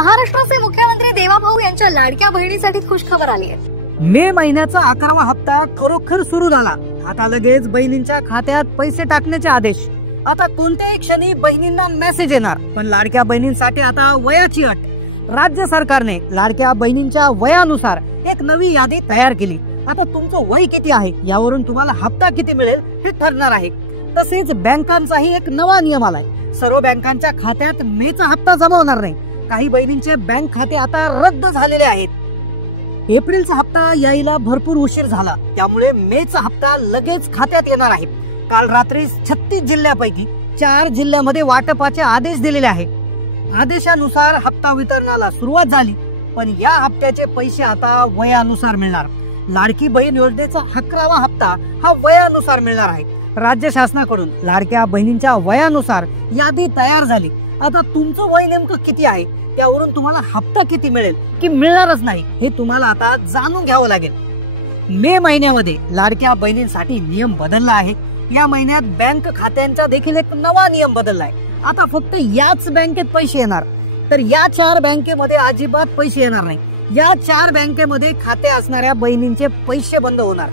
महाराष्ट्राचे मुख्यमंत्री देवाभाऊ यांच्या लाडक्या बहिणीसाठी खुशखबर आली आहे। मे महिन्याचा 11वा हप्ता खरोखर सुरू झाला। आता लगेच बहिणींच्या खात्यात पैसे टाकण्याचे आदेश। आता कोणत्याही क्षणी बहिणींना मेसेज येणार। पण लाडक्या बहिणींसाठी आता वयाची अट। राज्य सरकारने लाडक्या बहिणींच्या वयानुसार एक नवी यादी तयार केली। आता तुमचं वय किती आहे यावरून तुम्हाला हप्ता किती मिळेल हे ठरणार आहे। तसेच बँकांचाही एक नवा नियम आलाय। सर्व बँकांच्या खात्यात मेचा हप्ता जमा होणार नाही। काही बहिणींचे बँक खाते आता रद्द झालेले आहेत। एप्रिलचा हप्ता यायला भरपूर उशीर झाला, त्यामुळे मेचा हप्ता लगेच खात्यात येणार आहे। काल रात्री 36 जिल्ह्यापैकी 4 जिल्ह्यामध्ये वाटपाचे आदेश दिलेले आहेत। आदेशानुसार हप्ता वितरणाला सुरुवात झाली, पण या हप्त्याचे पैसे आता वयानुसार मिळणार। लाडकी बहीण योजनेचा 11वा हप्ता हा वयानुसार मिळणार आहे। राज्य शासनाकडून लाडक्या बहिणींच्या वयानुसार यादी तयार झाली। आता तुमचं वय नेमकं किती आहे त्यावरून तुम्हाला हप्ता किती मिळेल की मिळणारच नाही हे तुम्हाला आता जाणून घ्यावं लागेल। मे महिन्यामध्ये लाडक्या बहिणींसाठी नियम बदलला आहे। या महिन्यात बँक खात्यांचा देखील एक नवा नियम बदलला आहे। आता फक्त याच बँकेत पैसे येणार, तर या 4 बँकेमध्ये अजिबात पैसे येणार नाही। या 4 बँकेमध्ये खाते असणाऱ्या बहिणींचे पैसे बंद होणार।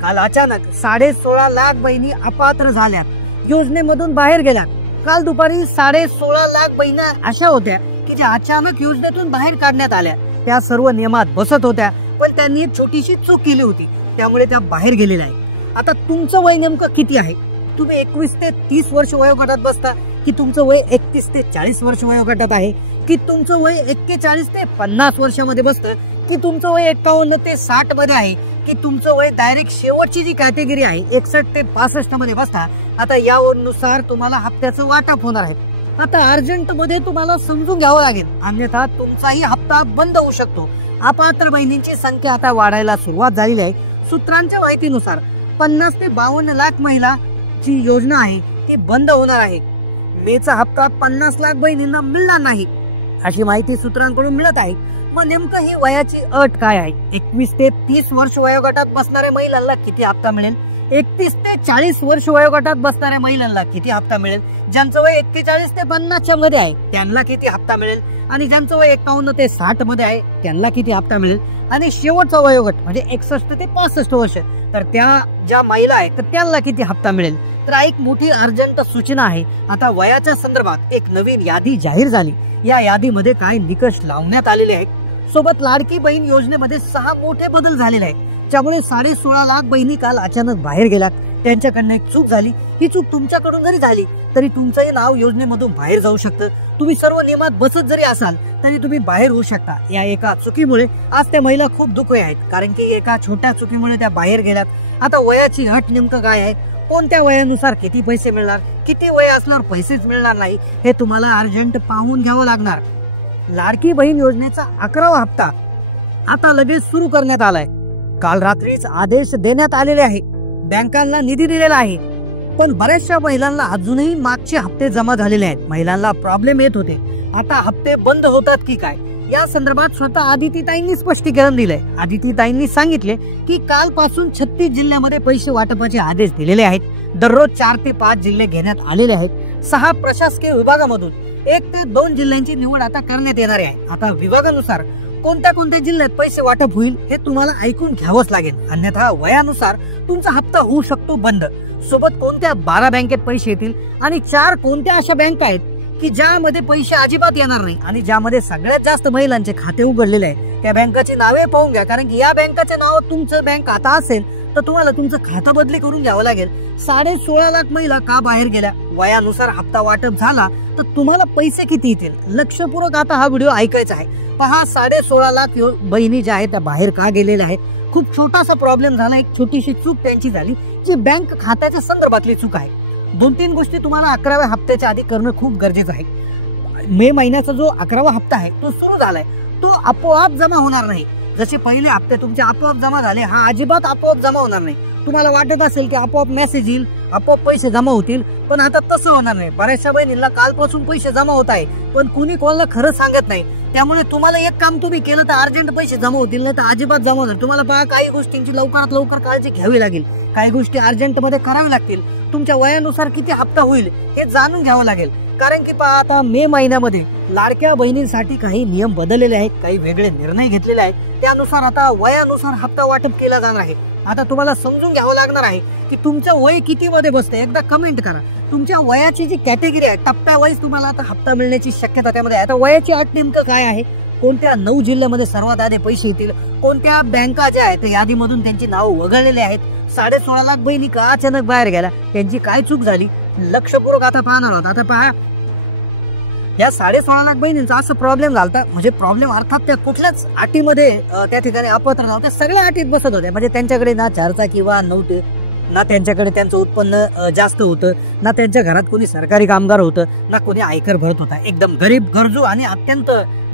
काल अचानक 16.5 लाख बहिणी अपात्र झाल्या, योजनेमधून बाहेर गेल्या। काल दुपारी 16.5 लाख बहिणी अशा होत्या की ज्या अचानक योजनेतून बाहेर काढण्यात आल्या। त्या सर्व नियमात बसत होत्या, पण त्यांनी एक छोटीशी चूक केली होती, त्यामुळे त्या बाहेर गेलेल्या आहेत। आता तुमचं वय नेमकं किती आहे? तुम्ही 21 ते 30 वर्ष वयोगटात बसता की तुमचं वय 31 ते 40 वर्ष वयोगटात आहे, की तुमचं वय 41 ते 50 वर्षामध्ये बसतं, की तुमचं वय 51 ते 60 मध्ये आहे, की तुमचं वय डायरेक्ट शेवटची जी कॅटेगरी आहे 61 ते 65 मध्ये बसता। आता यानुसार तुम्हाला हप्त्याचं वाटप होणार आहे। आता अर्जंट मध्ये तुम्हाला समजून घ्यावं लागेल, अन्यथा तुमचाही हप्ता बंद होऊ शकतो। अपात्र बहिणींची संख्या आता वाढायला सुरुवात झालेली आहे। सूत्रांच्या माहितीनुसार 50 ते 52 लाख महिलाची योजना आहे ती बंद होणार आहे। मेचा हप्ता 50 लाख बहिणींना मिळणार नाही अशी माहिती सूत्रांकडून मिळत आहे। मग नेमकं ही वयाची अट काय आहे? 21 ते 30 वर्ष वयोगटात बसणाऱ्या महिलांना किती हप्ता मिळेल? 31 ते 40 वर्ष वयोगटात बसणाऱ्या महिलांना किती हप्ता मिळेल? ज्यांचं वय 41 ते 50 मध्ये आहे त्यांना किती हप्ता मिळेल? आणि ज्यांचं वय 51 ते 60 मध्ये आहे त्यांना किती हप्ता मिळेल? आणि शेवटचा वयोगट म्हणजे 61 ते 65 वर्ष तर त्या ज्या महिला आहेत तर त्यांना किती हप्ता मिळेल? तर एक मोठी अर्जंट सूचना आहे। आता वयाच्या संदर्भात एक नवीन यादी जाहीर झाली। या यादीमध्ये काय निकष लावण्यात आलेले आहेत। सोबत लाडकी बहीण योजनेमध्ये 6 मोठे बदल झालेले आहेत, ज्यामुळे 16.5 लाख बहिणी काल अचानक बाहेर गेल्यात। त्यांच्याकडनं एक चूक झाली। ही चूक तुमच्याकडून जरी झाली तरी तुमचंही नाव योजनेमधून बाहेर जाऊ शकतं। तुम्ही सर्व नियमात बसत जरी असाल तरी तुम्ही बाहेर होऊ शकता। या एका चुकीमुळे आज त्या महिला खूप दुःखी आहेत, कारण की एका छोट्या चुकीमुळे त्या बाहेर गेल्यात। आता वयाची अट नेमकं काय आहे? कोणत्या वयानुसार किती पैसे मिळणार? किती वय असल्यावर पैसेच मिळणार नाही हे तुम्हाला अर्जंट पाहून घ्यावं लागणार। लाडकी बहीण योजनेचा 11वा हप्ता आता लगेच सुरू करण्यात आलाय। काल रात्रीच आदेश देण्यात आलेले आहे। बँकांना निधी दिलेला आहे, पण बऱ्याचशा महिलांना अजूनही मागचे हप्ते जमा झालेले आहेत। महिलांना प्रॉब्लेम येत होते, आता हप्ते बंद होतात की काय या संदर्भात स्वतः आदितीताईंनी स्पष्टीकरण दिलंय। आदितीताईंनी सांगितले की कालपासून 36 जिल्ह्यामध्ये पैसे वाटपाचे आदेश दिलेले आहेत। दररोज 4 ते 5 जिल्हे घेण्यात आलेले आहेत। 6 प्रशासकीय विभागामधून 1 ते 2 जिल्ह्यांची निवड आता करण्यात येणार आहे। आता विभागानुसार कोणत्या कोणत्या जिल्ह्यात पैसे वाटप होईल हे तुम्हाला ऐकून घ्यावंच लागेल, अन्यथा वयानुसार तुमचा हप्ता होऊ शकतो बंद। सोबत कोणत्या 12 बँकेत पैसे येतील आणि 4 कोणत्या अशा बँका आहेत की ज्यामध्ये पैसे अजिबात येणार नाही आणि ज्यामध्ये सगळ्यात जास्त महिलांचे खाते उघडलेले आहे। त्या बँकाची नावे पाहून घ्या, कारण की या बँकाचे नाव तुमचं बँक खाता असेल तर तुम्हाला तुमचं खातं बदली करून घ्यावं लागेल। 16.5 लाख महिला का बाहेर गेल्या? वयानुसार हप्ता वाटप झाला तर तुम्हाला पैसे किती येतील? लक्षपूर्वक आता हा व्हिडिओ ऐकायचा आहे। पहा, 16.5 लाख बहिणी ज्या आहेत त्या बाहेर का गेलेल्या आहेत? खूप छोटासा प्रॉब्लेम झाला, एक छोटीशी चूक त्यांची झाली जी बँक खात्याच्या संदर्भातली चूक आहे। 2-3 गोष्टी तुम्हाला 11व्या हप्त्याच्या आधी करणं खूप गरजेचं आहे। मे महिन्याचा जो 11वा हप्ता आहे तो सुरू झालाय, तो आपोआप जमा होणार नाही। जसे पहिले हप्ते तुमचे आपोआप जमा झाले, हा अजिबात आपोआप जमा होणार नाही। तुम्हाला वाटत असेल की आपोआप मेसेज येईल, आपोआप पैसे जमा होतील, पण आता तसं होणार नाही। बऱ्याचशा बहिणींना कालपासून पैसे जमा होत आहे, पण कुणी कोणाला खरं सांगत नाही। त्यामुळे तुम्हाला एक काम तुम्ही केलं तर अर्जंट पैसे जमा होतील, नाही तर अजिबात जमा होणार। तुम्हाला पहा, काही गोष्टींची लवकरात लवकर काळजी घ्यावी लागेल, काही गोष्टी अर्जंट मध्ये करावी लागतील। तुमच्या वयानुसार किती हप्ता होईल हे जाणून घ्यावं लागेल, कारण की पहा आता मे महिन्यामध्ये लाडक्या बहिणींसाठी काही नियम बदललेले आहेत, काही वेगळे निर्णय घेतलेले आहेत. त्यानुसार आता वयानुसार हप्ता वाटप केला जाणार आहे. आता तुम्हाला समजून घ्यावं लागणार आहे की तुमचं वय किती मध्ये बसते. एकदा कमेंट करा तुमच्या वयाची जी कॅटेगरी आहे, टप्प्यावाईज तुम्हाला आता हप्ता मिळण्याची शक्यता त्यामध्ये आहे. आता वयाची अट नेमकं काय आहे, कोणत्या 9 जिल्ह्यामध्ये सर्वात आधी पैसे येतील, कोणत्या बँका ज्या आहेत यादीमधून त्यांची नाव वगळलेले आहेत, 16.5 लाख बहिणी का अचानक बाहेर गेल्या, त्यांची काय चूक झाली, लक्षपूर्वक आता पाहणार आहोत. आता पहा या 16.5 लाख बहिणींचा असं प्रॉब्लेम झाला, म्हणजे प्रॉब्लेम अर्थात त्या कुठल्याच अटीमध्ये त्या ठिकाणी अपात्र नव्हत्या, सगळ्या अटीत बसत होत्या. म्हणजे त्यांच्याकडे ना 4 किंवा नव्हते, ना त्यांच्याकडे त्यांचं उत्पन्न जास्त होतं, ना त्यांच्या घरात कोणी सरकारी कामगार होतं, ना कोणी आयकर भरत होता. एकदम गरीब, गरजू आणि अत्यंत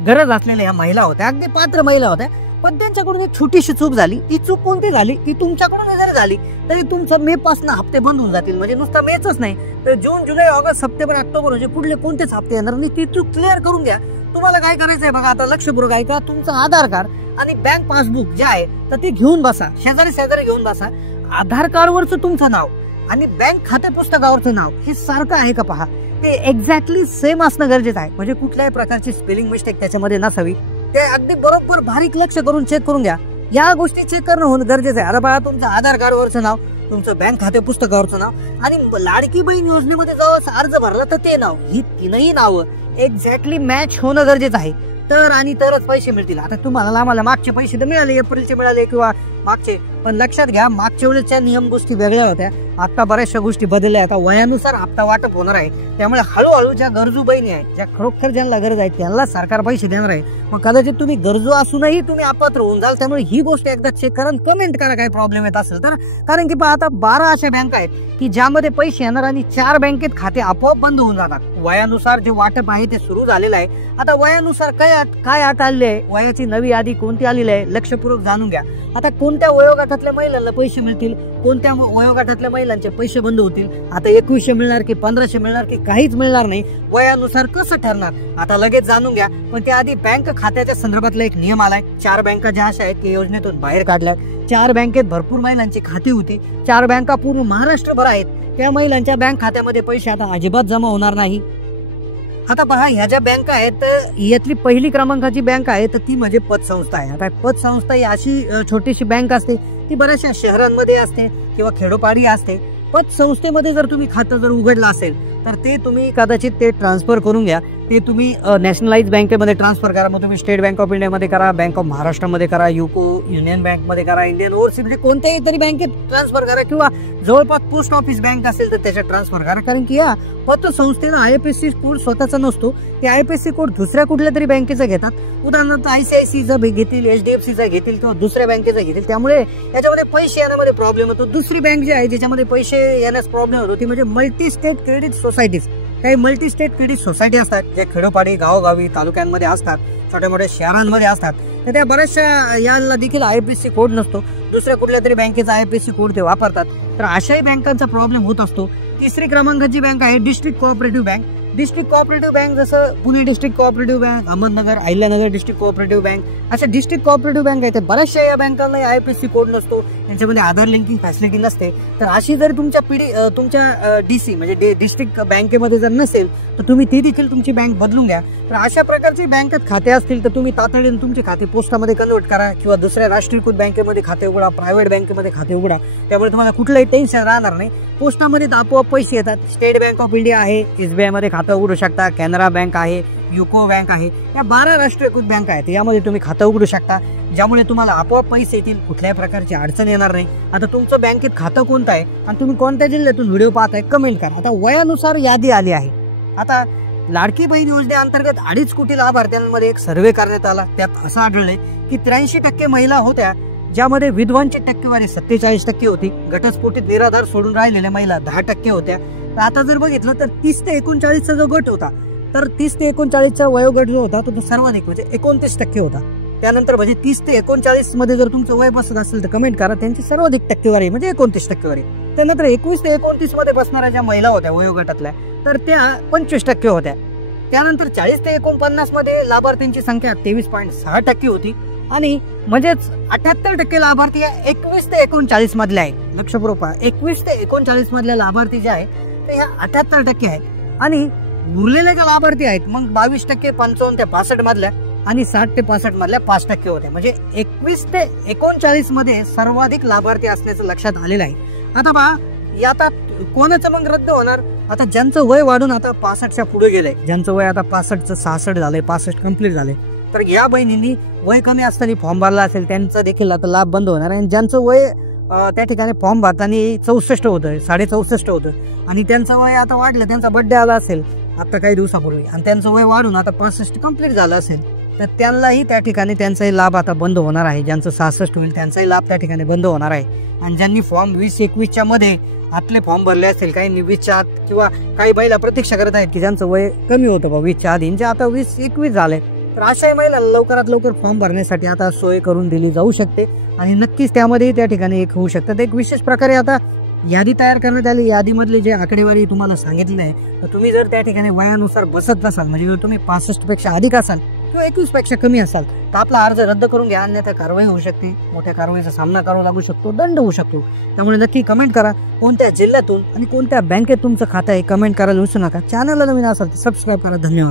गरज असलेल्या ह्या महिला होत्या, अगदी पात्र महिला होत्या. पण त्यांच्याकडून एक छोटीशी चूक झाली. ती चूक कोणती झाली, ती तुमच्याकडून जरी झाली तरी तुमचं मे पासून हप्ते बंद होऊन जातील. म्हणजे नुसतं मेच नाही तर जून, जुलै, ऑगस्ट, सप्टेंबर, ऑक्टोबर म्हणजे पुढले कोणतेच हप्ते येणार नाही. ती चूक क्लिअर करून घ्या. तुम्हाला काय करायचंय बघा, आता लक्षपूर्वक ऐका. तुमचं आधार कार्ड आणि बँक पासबुक जे आहे तर ते घेऊन बसा, शेजारी घेऊन बसा. आधार कार्डवरचं तुमचं नाव आणि बँक खाते पुस्तकावरचं नाव हे सारखं आहे का पहा, ते एक्झॅक्टली सेम असणं गरजेचं आहे. म्हणजे कुठल्याही प्रकारची स्पेलिंग मिस्टेक त्याच्यामध्ये नसावी. ते अगदी बरोबर बारीक लक्ष करून चेक करून घ्या. या गोष्टी चेक करणं होणं गरजेचं आहे. आता बघा, तुमचं आधार कार्डवरचं नाव, तुमचं बँक खाते पुस्तकावरचं नाव आणि लाडकी बहीण योजनेमध्ये जेव्हा अर्ज भरला तर ते नाव, ही तीनही नावं एक्झॅक्टली मॅच होणं गरजेचं आहे. तरच पैसे मिळतील. आता तुम्हाला आम्हाला मागचे पैसे तर मिळाले, एप्रिलचे मिळाले किंवा मागचे, पण लक्षात घ्या मागच्या वेळेच्या नियम गोष्टी वेगळ्या होत्या. आता बऱ्याचशा गोष्टी बदलल्या. आता वयानुसार हप्ता वाटप होणार आहे. त्यामुळे हळूहळू ज्या गरजू बहिणी आहेत, ज्या खरोखर ज्यांना गरज आहे त्यांना सरकार पैसे देणार आहे. मग कदाचित तुम्ही गरजू असूनही तुम्ही अपात्र होऊन जाल. त्यामुळे ही गोष्ट एकदा चेक करा, कमेंट करा काय प्रॉब्लेम येत असेल तर. कारण की आता 12 अशा बँका आहेत की ज्यामध्ये पैसे येणार आणि 4 बँकेत खाते आपोआप बंद होऊन जातात. वयानुसार जे वाटप आहे ते सुरू झालेलं आहे. आता वयानुसार काय अट आलेली आहे, वयाची नवी यादी कोणती आलेली आहे, लक्षपूर्वक जाणून घ्या. आता कोणत्या वयोगटातल्या महिलांना पैसे मिळतील, कोणत्या वयोगटातल्या महिलांचे पैसे बंद होतील. आता 2100 मिळणार की 1500 मिळणार की काहीच मिळणार नाही, वयानुसार कसं ठरणार आता लगेच जाणून घ्या. पण त्याआधी बँक खात्याच्या संदर्भातला एक नियम आलाय. 4 बँका ज्या अशा आहेत की योजनेतून बाहेर काढल्या. 4 बँकेत भरपूर महिलांची खाती होती. 4 बँका पूर्ण महाराष्ट्रभर आहेत. त्या महिलांच्या बँक खात्यामध्ये पैसे आता अजिबात जमा होणार नाही. आता पहा, ह्या ज्या बँका आहेत यातली पहिली क्रमांकाची बँक आहे तर ती म्हणजे पतसंस्था आहे. आता पतसंस्था ही अशी छोटीशी बँक असते, ती बऱ्याचशा शहरांमध्ये असते किंवा खेडोपाडी असते. पतसंस्थेमध्ये जर तुम्ही खातं जर उघडलं असेल तर ते तुम्ही कदाचित ते ट्रान्सफर करून घ्या. ते तुम्ही नॅशनलाइज बँकेमध्ये ट्रान्सफर करा. मग तुम्ही स्टेट बँक ऑफ इंडियामध्ये करा, बँक ऑफ महाराष्ट्रामध्ये करा, युको युनियन बँकमध्ये करा, इंडियन ओव्हरसीज म्हणजे कोणत्याही तरी बँकेत ट्रान्सफर करा किंवा जवळपास पोस्ट ऑफिस बँक असेल तर त्याच्यात ट्रान्सफर करा. कारण की या पतसंस्थेनं IFSC कोड स्वतःचा नसतो. ते IFSC कोड दुसऱ्या कुठल्या तरी बँकेचा घेतात. उदाहरणार्थ ICICIचा घेतील, HDFCचा घेतील किंवा दुसऱ्या बँकेचा घेतील. त्यामुळे याच्यामध्ये पैसे येण्यामध्ये प्रॉब्लेम होतो. दुसरी बँक जी आहे ज्याच्यामध्ये पैसे येण्यास प्रॉब्लेम होतो ती म्हणजे मल्टी स्टेट क्रेडिट सोसायटीज. काही मल्टी स्टेट क्रेडिट सोसायटी असतात ज्या खेडोपाडी, गावोगावी, तालुक्यांमध्ये असतात, छोट्या मोठ्या शहरांमध्ये असतात. तर त्या बऱ्याचशा याला देखील IFSC कोड नसतो. दुसऱ्या कुठल्या तरी बँकेचा IFSC कोड ते वापरतात. तर अशाही बँकांचा प्रॉब्लेम होत असतो. तिसरी क्रमांकाची बँक आहे district cooperative bank. District cooperative bank जसं Pune district cooperative bank, Ahmednagar, Ahilyanagar district cooperative bank, अशा डिस्ट्रिक्ट कोऑपरेटिव्ह बँक आहेत. बऱ्याचशा या बँकांना IFSC कोड नसतो, त्यांच्यामध्ये आधार लिंकिंग फॅसिलिटी नसते. तर अशी जर तुमच्या DC म्हणजे डिस्ट्रिक्ट बँकेमध्ये जर नसेल तर तुम्ही ती देखील तुमची बँक बदलून घ्या. तर अशा प्रकारचे बँकेत खाते असतील तर तुम्ही तातडीने तुमचे खाते पोस्टामध्ये कन्वर्ट करा किंवा दुसऱ्या राष्ट्रीयकृत बँकेमध्ये खाते उघडा, प्रायव्हेट बँकेमध्ये खाते उघडा. त्यामुळे तुम्हाला कुठलंही टेन्शन राहणार नाही. पोस्टामध्ये आपोआप पैसे येतात. स्टेट बँक ऑफ इंडिया आहे, SBI मध्ये खातं उघडू शकता, कॅनरा बँक आहे, युको बँक आहे, या 12 राष्ट्रीयकृत बँक आहेत. यामध्ये तुम्ही खातं उघडू शकता, ज्यामुळे तुम्हाला आपोआप पैसे येतील, कुठल्याही प्रकारची अडचण येणार नाही. आता तुमचं बँकेत खातं कोणतं आहे आणि तुम्ही कोणत्या जिल्ह्यातून व्हिडिओ पाहताय कमेंट करा. आता वयानुसार यादी आली आहे. आता लाडकी बहीण योजनेअंतर्गत 2.5 कोटी लाभार्थ्यांमध्ये एक सर्व्हे करण्यात आला. त्यात असं आढळलंय की 83% महिला होत्या, ज्यामध्ये विधवांची टक्केवारी 47% होती. घटस्फोटित निराधार सोडून राहिलेल्या महिला 10% होत्या. तर आता जर बघितलं तर 30 ते 39चा जो गट होता तर 30 ते 39चा वयोगट जो होता तो सर्वाधिक म्हणजे 29% होता. त्यानंतर म्हणजे 30 ते 39 मध्ये जर तुमचं वय बसत असेल तर कमेंट करा. त्यांची सर्वाधिक टक्केवारी म्हणजे 29% त्यानंतर 21 ते 29 मध्ये बसणाऱ्या ज्या महिला होत्या वयोगटातल्या तर त्या 25% होत्या. त्यानंतर 40 ते 49 मध्ये लाभार्थ्यांची संख्या 23.6% होती आणि म्हणजेच 78% लाभार्थी या 21 ते 39 मधल्या आहेत. लक्षपूर्वक 21 ते 39 मधल्या लाभार्थी जे आहेत ते ह्या 78% आहेत आणि उरलेले जे लाभार्थी आहेत मग 22%, 55 ते 65 मधल्या आणि 60 ते 65 मधल्या 5% होते. म्हणजे 21 ते 39 मध्ये सर्वाधिक लाभार्थी असल्याचं लक्षात आलेलं आहे. आता पहा आता कोणाचं मग रद्द होणार? आता ज्यांचं वय वाढून आता 65च्या पुढे गेलंय, ज्यांचं वय आता 65चं 66 झालंय, 65 कंप्लीट झाले, तर या बहिणींनी वय कमी असताना फॉर्म भरला असेल त्यांचा देखील आता लाभ बंद होणार आहे. आणि ज्यांचं वय त्या ठिकाणी फॉर्म भरताना 64 होतं, 64.5 होतं आणि त्यांचं वय आता वाढलं, त्यांचा बर्थडे आला असेल आता काही दिवसापूर्वी आणि त्यांचं वय वाढून आता 65 कंप्लीट झालं असेल, तर त्यांनाही त्या ठिकाणी त्यांचाही लाभ आता बंद होणार आहे. ज्यांचं 66 होईल त्यांचाही लाभ त्या ठिकाणी बंद होणार आहे. आणि ज्यांनी फॉर्म 20-21च्या मध्ये आतले फॉर्म भरले असतील, काही 20च्या आत, किंवा काही महिला प्रतीक्षा करत आहेत की ज्यांचं वय कमी होतं 20च्या आधी, जे आता 20-21 झाले, तर अशा महिलांना लवकरात लवकर फॉर्म भरण्यासाठी आता सोय करून दिली जाऊ शकते. आणि नक्कीच त्यामध्ये त्या ठिकाणी एक होऊ शकतं. एक विशेष प्रकारे आता यादी तयार करण्यात आली. यादीमधले जे आकडेवारी तुम्हाला सांगितले आहे, तर तुम्ही जर त्या ठिकाणी वयानुसार बसत नसाल, म्हणजे जर तुम्ही 65 पेक्षा अधिक असाल किंवा 21 पेक्षा कमी असाल, तर आपला अर्ज रद्द करून घ्या, अन्यथा कारवाई होऊ शकते. मोठ्या कारवाईचा सामना करावा लागू शकतो, दंड होऊ शकतो. त्यामुळे नक्की कमेंट करा कोणत्या जिल्ह्यातून आणि कोणत्या बँकेत तुमचं खातं आहे. कमेंट करायला विसरू नका. चॅनलला नवीन असाल तर सबस्क्राईब करा. धन्यवाद.